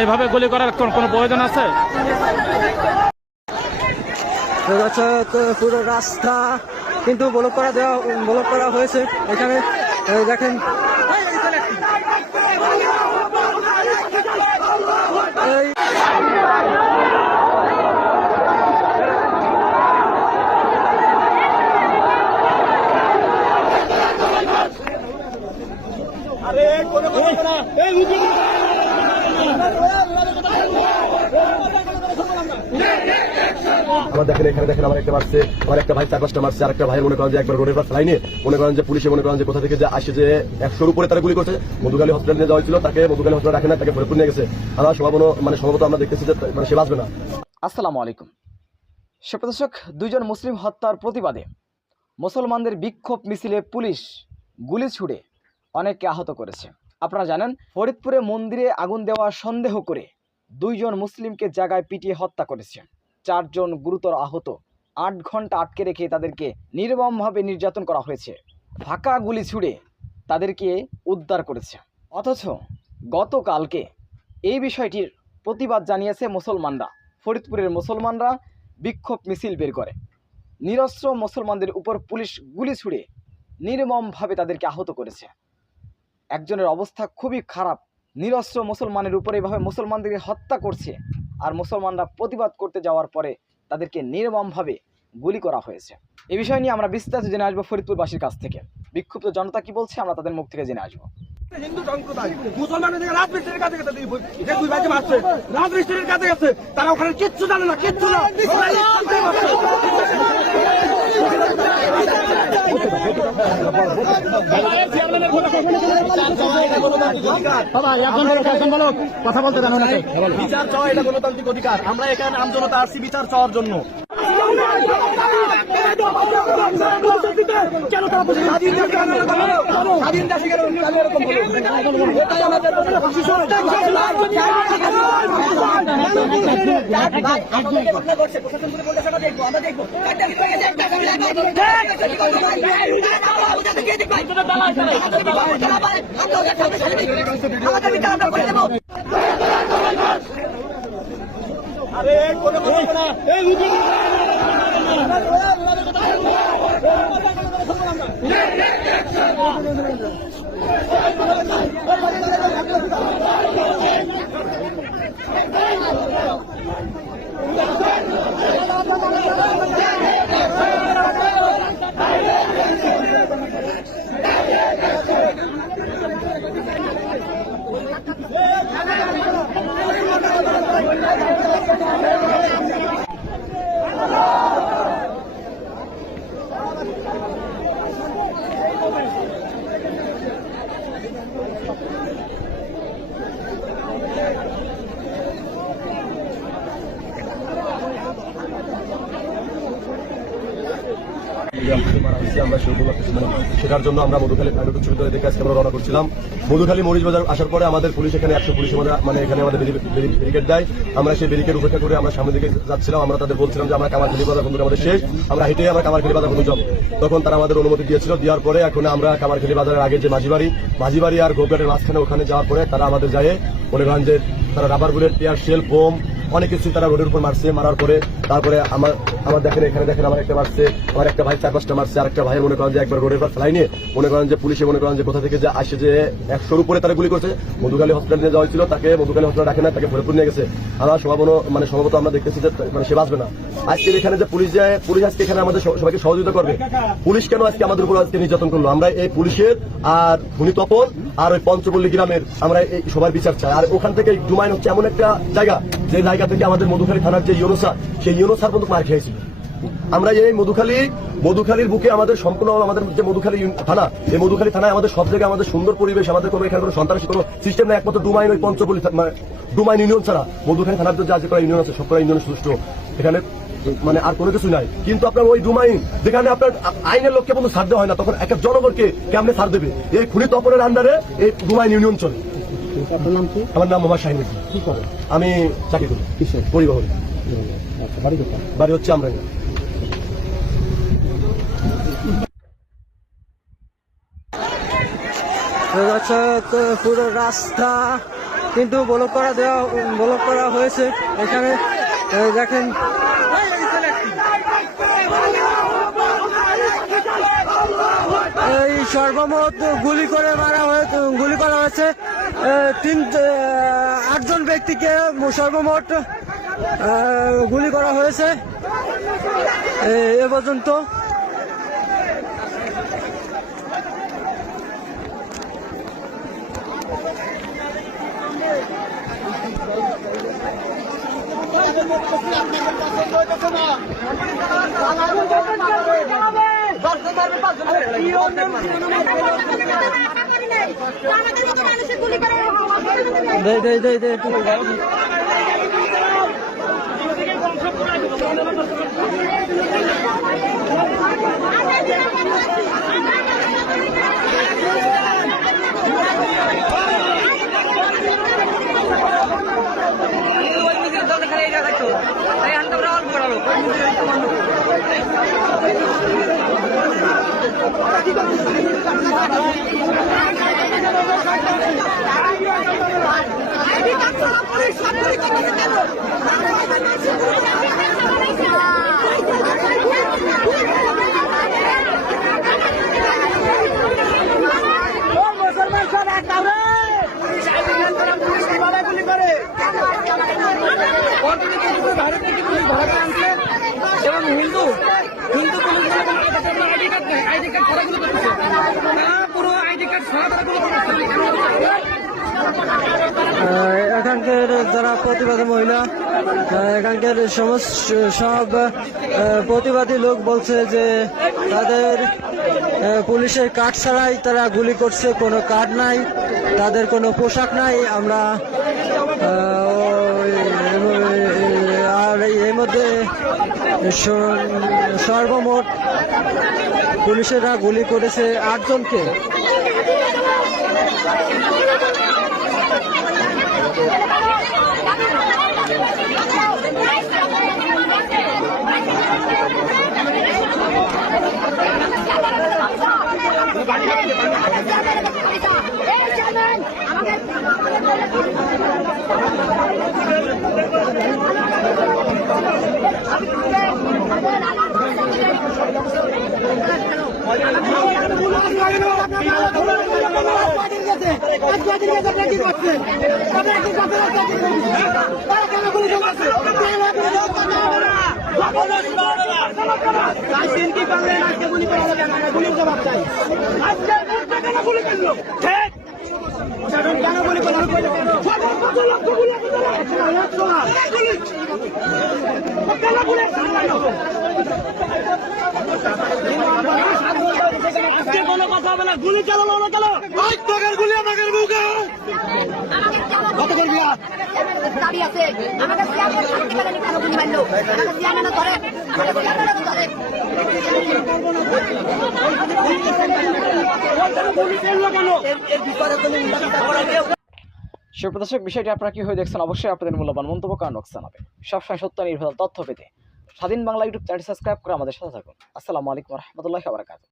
এইভাবে গুলি করার কোনো প্রয়োজন আছে? পুরো রাস্তা কিন্তু ব্লক করা হয়েছে। এখানে দেখেন আমার দেখেন এখানে দেখেন আমার একটা মারছে, আমার একটা ভাই 4-5টা মারছে, আর একটা ভাই মনে করেন যে একবার রোডের পাশ লাইনে মনে করেন যে পুলিশে মনে করেন যে কোথা থেকে যে আসে যে 100-র উপরে তারা গুলি করছে। মধুখালী হসপিটালে নিয়ে যাওয়া হয়েছিল, তাকে মধুখালী হসপিটালে রাখে না, তাকে ফরিদপুর নিয়ে গেছে। আমরা সম্ভবত আমরা দেখতেছি যে সে বাঁচবে না। আসসালামু আলাইকুম সুপ্রদর্শক, 2 জন মুসলিম হত্যার প্রতিবাদে মুসলমানদের বিক্ষোভ মিছিলে পুলিশ গুলি ছুড়ে অনেককে আহত করেছে। আপনারা জানেন, ফরিদপুরে মন্দিরে আগুন দেওয়া সন্দেহ করে 2 জন মুসলিমকে জায়গায় পিটিয়ে হত্যা করেছে। 4 জন গুরুতর আহত। 8 ঘন্টা আটকে রেখে তাদেরকে নির্মমভাবে নির্যাতন করা হয়েছে। ফাঁকা গুলি ছুড়ে তাদেরকে উদ্ধার করেছে। অথচ গতকালকে এই বিষয়টির প্রতিবাদ জানিয়েছে মুসলমানরা। ফরিদপুরের মুসলমানরা বিক্ষোভ মিছিল বের করে নিরস্ত্র মুসলমানদের উপর পুলিশ গুলি ছুড়ে নির্মমভাবে তাদেরকে আহত করেছে। একজনের অবস্থা খুবই খারাপ। নিরস্ত্র মুসলমানের উপরে এভাবে মুসলমানদেরকে হত্যা করছে, আর মুসলমানরা প্রতিবাদ করতে যাওয়ার পরে তাদেরকে নির্মমভাবে গুলি করা হয়েছে। এই বিষয় নিয়ে আমরা বিস্তারিত জেনে আসবো ফরিদপুরবাসীর কাছ থেকে। বিক্ষুব্ধ জনতা কি বলছে আমরা তাদের মুখ থেকে জেনে আসবো। হিন্দু সম্প্রদায় মুসলমানদের রাজমিস্ত্রির কাছে গেছে, 2 ভাইকে মারছে, রাজমিস্ত্রির কাছে গেছে, তারা ওখানে কিচ্ছু জানে না, কিচ্ছু না। কথা বলতে জানো না, বিচার চাওয়া এটা গণতান্ত্রিক অধিকার। আমরা এখানে আমজনতা আসছি বিচার চাওয়ার জন্য। আরে সেটার জন্য আমরা মধুখালী প্রাইভেট উচ্চ বিদ্যালয় থেকে আজকে আমরা রওনা করছিলাম। মধুখালী মরিচ বাজার আসার পরে আমাদের পুলিশ এখানে 100 পুলিশ মানে এখানে আমাদের ব্যারিকেড দেয়। আমরা সেই ব্যারিকেড উপেক্ষা করে আমরা সামনের দিকে যাচ্ছিলাম। আমরা তাদের বলছিলাম যে আমরা কামারখালী বাজার বন্ধু আমাদের শেষ, আমরা হেঁটে আমরা কামারখালী বাজার বন্ধু যাব। তখন তারা আমাদের অনুমতি দিয়েছিল। দেওয়ার পরে এখন আমরা কামারখালী বাজারের আগে যে মাঝিবাড়ি আর গোপঘাটের মাঝখানে ওখানে যাওয়ার পরে তারা আমাদের যায় মনে করেন যে তারা rubber bullet, tear shell, bomb অনেক কিছু তারা রোডের উপর মারছে। মারার পরে তারপরে আমার দেখেন এখানে দেখেন আমার একটা মারছে, আমার একটা ভাই 4-5টা মারছে, আর একটা ভাই মনে করেন যে একবার রোডের পাশ লাইনে মনে করেন যে পুলিশে মনে করেন যে কোথা থেকে যে আসে যে 100-র উপরে তারা গুলি করছে। মধুখালী হসপিটালে নিয়ে যাওয়া হয়েছিল, তাকে মধুখালী হসপিটালে রাখে না, তাকে ফরিদপুর নিয়ে গেছে। আমরা সম্ভবত আমরা দেখতেছি যে সে বাঁচবে না। আজকে এখানে যে পুলিশ আজকে এখানে আমাদের সবাইকে সহযোগিতা করবে। পুলিশ কেন আজকে আমাদের উপর আজকে নির্যাতন করলো? আমরা এই পুলিশের আর খুনি তপন আর ওই পঞ্চপল্লী গ্রামের আমরা এই সবার বিচার চাই। আর ওখান থেকে ডুমাইন হচ্ছে এমন একটা জায়গা, যে জায়গা থেকে আমাদের মধুখালী থানার যে ইউনুসা, সেই ইউনুসার পর্যন্ত মার খেয়েছিল। আমরা এই মধুখালীর বুকে আমাদের সম্পূর্ণ আমাদের যে মধুখালী থানা, এই মধুখালী থানায় আমাদের সব জায়গায় আমাদের সুন্দর পরিবেশ, আমাদের কোনো এখানে কোনো সন্ত্রাসী কোনো সিস্টেম নেই। একমাত্র ডুমাইন ওই পঞ্চপল্লী ডুমাইন ইউনিয়ন ছাড়া মধুখালী থানার যে করা ইউনিয়ন আছে সব করা ইউনিয়ন সুষ্ঠু। এখানে মানে আর কোনো কিছু নাই। কিন্তু আপনার ওই ডুমাইন যেখানে আপনার আইনের লোককে কোনো ছাড় দেওয়া হয় না, তখন একটা জনগণকে কেমনে ছাড় দেবে? এই খুনি তপনের আন্ডারে এই ডুমাইন ইউনিয়ন চলে। আপনার নাম কি? আমার নাম মোহাম্মদ শাহিন। কি করেন? আমি চাকরি করি কিসের? পরিবহন। আচ্ছা, বাড়ি কোথায়? বাড়ি হচ্ছে আমরাঙ্গা। পুরো রাস্তা কিন্তু ব্লক করা হয়েছে। এখানে দেখেন এই সর্বমোট গুলি করা হয়েছে 8জন ব্যক্তিকে সর্বমোট গুলি করা হয়েছে এ পর্যন্ত। এবং হিন্দু আইডি কার্ড পুরো আইডি কার্ড এখানকার যারা প্রতিবাদী মহিলা, এখানকার সব প্রতিবাদী লোক বলছে যে তাদের পুলিশের কার্ড ছাড়াই তারা গুলি করছে, কোনো কার্ড নাই, তাদের কোনো পোশাক নাই। আমরা আর এর মধ্যে সর্বমোট পুলিশেরা গুলি করেছে 8 জনকে। কোনো কথা হবে না, গুলি চালানো না চালো, গুলি আমাদের বুকে দাবি আছে। আমাদের চেয়ারম্যান সাক্ষী পেলেন কেন গুলি মারলো? আমাদের চেয়ারম্যানও ধরে, আমাদের চেয়ারম্যানও ধরে। সুপ্রদর্শক, বিষয়টি আপনারা কি হয়ে দেখছেন অবশ্যই আপনাদের মূল্যবান মন্তব্য কমেন্ট বক্সে জানাবেন। সবসময় সত্য নির্ভর তথ্য পেতে স্বাধীন বাংলা ইউটিউব চ্যানেল সাবস্ক্রাইব করে আমাদের সাথে থাকুন। আসসালামু আলাইকুম ওয়া রাহমাতুল্লাহি ওয়া বারাকাতুহু।